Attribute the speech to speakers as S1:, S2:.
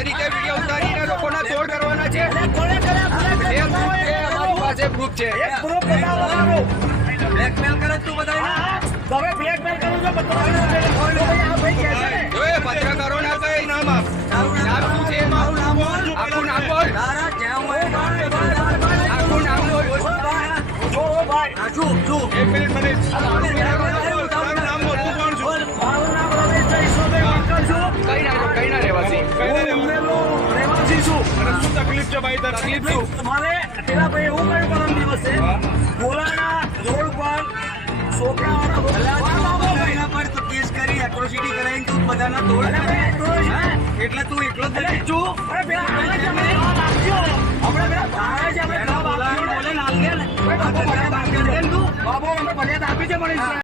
S1: આ રીતે
S2: વીડિયો ઉતારીને લોકોના તોડ
S3: કરવાના છે એ પ્રૂફ
S2: છે અમારી પાસે પ્રૂફ છે એક પ્રૂફ બતાવો મારો બ્લેકમેલ કરે તું બધાય હવે બ્લેકમેલ કરું છું
S1: બતાવો ઓય પત્રકારો ના કઈ નામ આપ
S3: નામ
S1: છે
S3: મારું નામ બોલ
S1: આપનું નામ બોલ
S3: તારા જ્યાં હોય
S1: આપનું નામ બોલ
S2: જો ભાઈ
S3: આજુ જો
S1: એક મિનિટ મને શું તકલીફ છે ભાઈ તકલીફ શું
S2: મારે પેલાભાઈ એવું કહ્યું પરમ દિવસે ગોલાના રોડ પર છોકરાઓના ભાઈ.
S3: તો કેસ કરી એટ્રોસિટી કરાવીને તું બધાના તોડ
S2: ભાઈ.
S3: એટલે તું એકલો જ
S2: અરે છું અરે પેલા. આપણે પેલા ભાવે છે, આપણે
S3: બોલે, બોલે, નાલ ને.
S2: બાબો આપી છે. અમે ફરિયાદ આપી છે, પણ